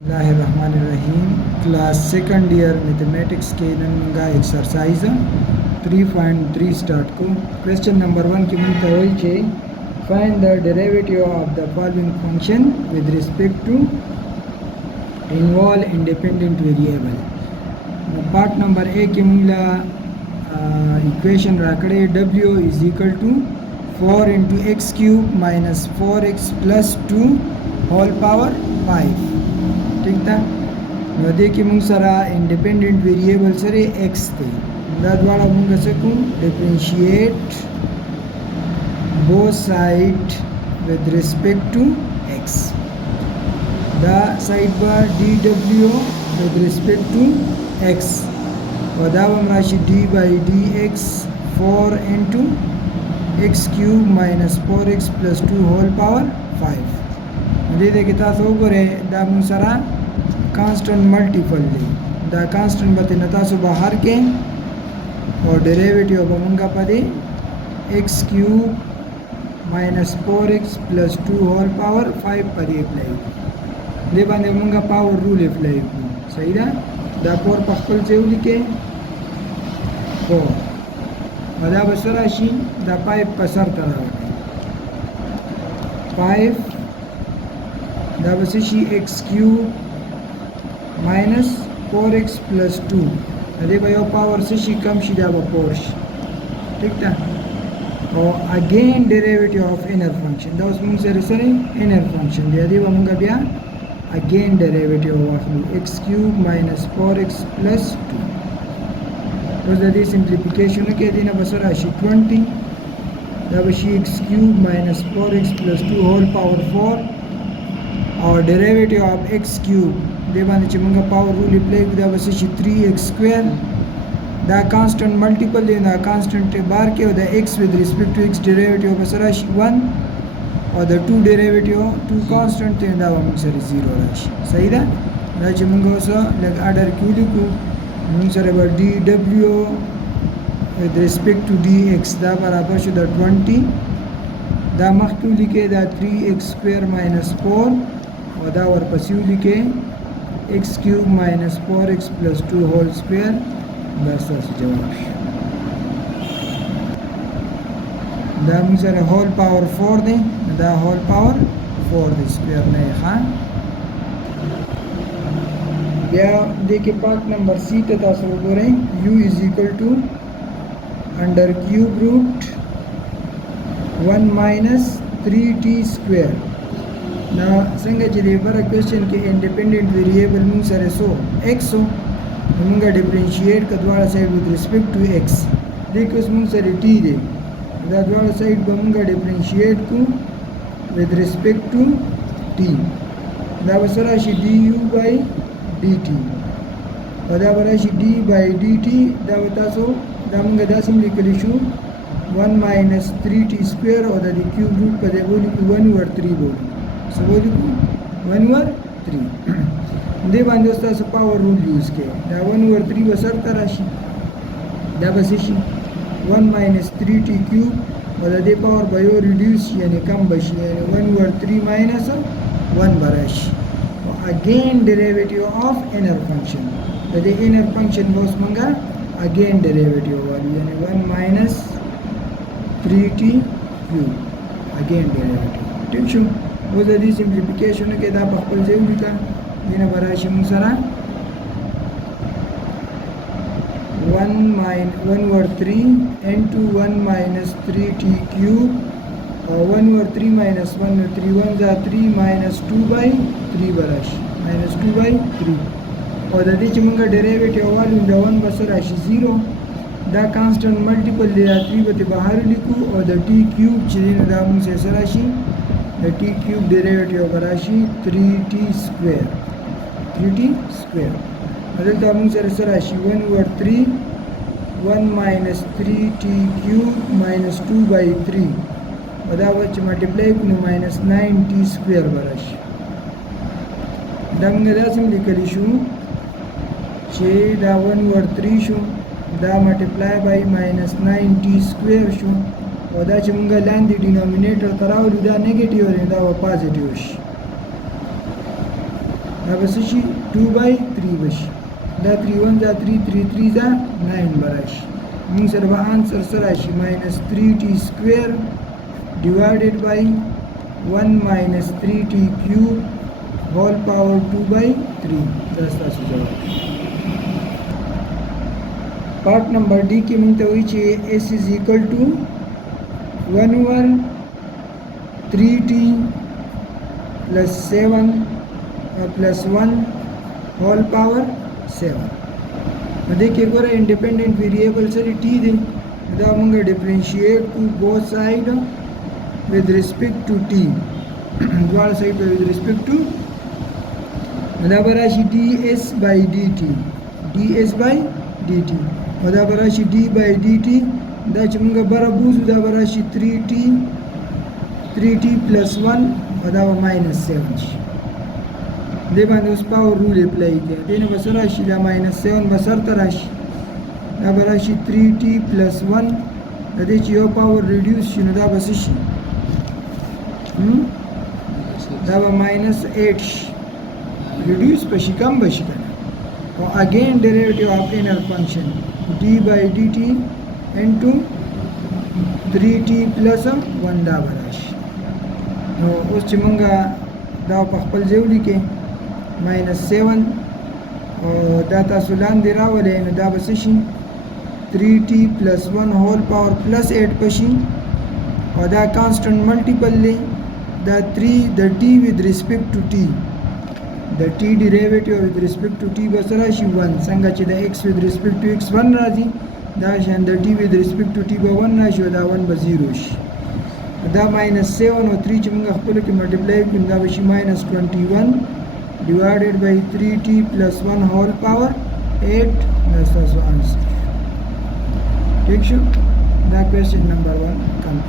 बिस्मिल्लाहिर्रहमानिर्रहीम class second year mathematics के नंगा एक्सरसाइज 3.3 स्टार्ट को क्वेश्चन नंबर 1 की मनता होई छे find the derivative of the following function with respect to involve independent variable part number A की मुंगला इक्वेशन राकड़े w is equal to 4 into x cube minus 4x plus 2 whole power 5 ठीक था नो देखिए मुंग सरा इंडिपेंडेंट वेरिएबल सरे x थे दादवाड़ा मुंग सकूं differentiate both side with respect to x दा साइड बार dw with respect to x और दावम राशि d by dx 4 into x cube minus 4x plus 2 whole power 5 दे दे किता सो करे दा मुसरा कांस्टेंट मल्टीपल दे दा कांस्टेंट बते नता सो बाहर के और डेरिवेटिव बमंगा पदे x cube minus 4x plus 2 whole power 5 पदे अप्लाई दे बंदे मंगा पावर रूल अप्लाई सही दा पोर पखल से लिखे 4 वदा बसराशी दा 5 पसर तरह 5 दा बसशी x cube minus 4x plus 2 अरे भाई पावर से शी कम शी दा पोर्श ठीक था और again derivative of inner function दा उस मुंग से रिसरे इनर फंक्शन दे अरे मुंगा बिया again derivative of x cube minus 4x plus 2 was the simplification के देना बसरा शी 20 दा बशी x cube minus 4x plus 2 whole power 4 और डेरिवेटिव ऑफ x क्यूब देवाने चिमंगा पावर रूल अप्लाई किया बस 3x स्क्वायर दा कांस्टेंट मल्टीपल देना कांस्टेंट के बाहर के the x with respect to x derivative बस 1 और द 2 डेरिवेटिव 2 कांस्टेंट थे दा हम सर 0 राशि सही दा ना चिमंगा सो लग ऑर्डर क्यू लिखो हम sir dw with respect to dx दा बराबर शो द 20 दा मखक्यू लिखे दा 3x स्क्वायर माइनस 4 और दा और पसियू लिखे x cube minus 4x plus 2 whole square बस जवाब दा मुझे होल पावर 4 दे दा होल पावर 4 दे स्क्वायर नहीं हाँ या देखिए पार्ट नंबर सी पे तासो करें u is equal to under cube root 1 minus 3t square ना संगे चलिए बड़ा क्वेश्चन के इंडिपेंडेंट वेरिएबल मुंग सरे सो x हो मुंगा डिफरेंशिएट का द्वारा side with respect to x देखो उस मुंग सरे t दे दा द्वारा साइड बमुंगा डिफरेंशिएट को विद रिस्पेक्ट टू t दा बसरा शी du by dt और दा बरा शी d by dt दा बता सो दा मुंगा दा सिंपली कलिशु 1 minus 3t स्क्वायर और दा क्यूब रूट पर दे बोली 1 over 3 बोली so बोली 1 over 3 दे बांधे उसका सो पावर रूल यूज के दा 1 over 3 बसर तराशी दा बसिशी 1 minus 3t क्यूब और दे पावर बायो रिड्यूस यानी कम बशी यानी 1 over 3 minus 1 बराश और again derivative of inner function the inner function boss मंगा अगेन डेरिवेटिव वाली यानी 1 minus 3t cube again derivative ठीक छो वो जल्दी सिंप्लीफिकेशन के दा पकल जे लिखा ये बरा शिम सरा 1 over 3 into 1 minus 3t क्यूब और 1 over 3 minus 1 3 1 जा 3 minus 2 by 3 बराश minus 2 by 3 और दी चिमंगा डेरिवेटिव वाली द 1 बस राशि 0 दा कांस्टेंट मल्टीपल दे 3 बते बाहर लिखो और द t क्यूब चिन दा हम से राशि द t क्यूब डेरिवेटिव राशि 3t स्क्वायर 3t स्क्वायर मतलब दा हम से राशि 1 over 3 1 minus 3t क्यूब minus 2 by 3 बदा वच मल्टीप्लाई को minus 9t स्क्वायर बराश दम दा सिंपली करिशु 6 दा 1 over 3 शु दा multiply by minus 9t square शु और दा चुंगा लांदी डिनोमिनेटर तरावल दा नेगेटिव और दा पॉजिटिव دا به څه شي 2/3 به شي دا 3 1 دا 3 3 3 دا 9 به راشي موږ سره به آنسر څه راشي -3t square divided by 1 - 3t cube whole power 2/3 دا ستاسو جواب part number D की मिलते हुई चाहिए s is equal to 1/3t plus 7 plus 1 whole power 7 देखिए गोरे इंडिपेंडेंट वेरिएबल सर टी दे दा मंगे differentiate to both side with respect to T द्वारा साइड पे विद रिस्पेक्ट टू दा बराशी ds/dt ds/dt دا براشي d/dt دا چې موږ بره بوزو دا براشي 3t plus 1 او دا به -7 شي دې باندې اوس پاور رول اپلای کړئ دې نه به څه راشي دا -7 به سرته راشي دا به راشي 3t plus 1 د دې چې یو پاور ریډیوس شي نو دا به څه شي دا به -8 شي ریډیوس به شي کم به شي که نه او اگین ډیریویټیو آف انر فنکشن d/dt into 3t plus 1 دا براشي نو اوس چې مونږه دا په خپل ځای ولیکې -7 او دا تاسو لاندې راولئ نو دا به څه شي 3t plus 1 whole power plus 8 به شي او دا کانسټنټ ملټیپل دی دا 3 د t with respect to t د t ډیریویټیو with respect to t به سره شي 1 څنګه چې د x with respect to x 1 راځي دا شان د t with respect to t به 1 راشي او دا 1 به 0 شي دا -7 او 3 چې موږ خپل کې ملټیپلای کړو دا به شي -21 divided by 3t plus 1 whole power 8 دا تاسو انسر ٹھیک شو دا کوېسچن نمبر 1 کم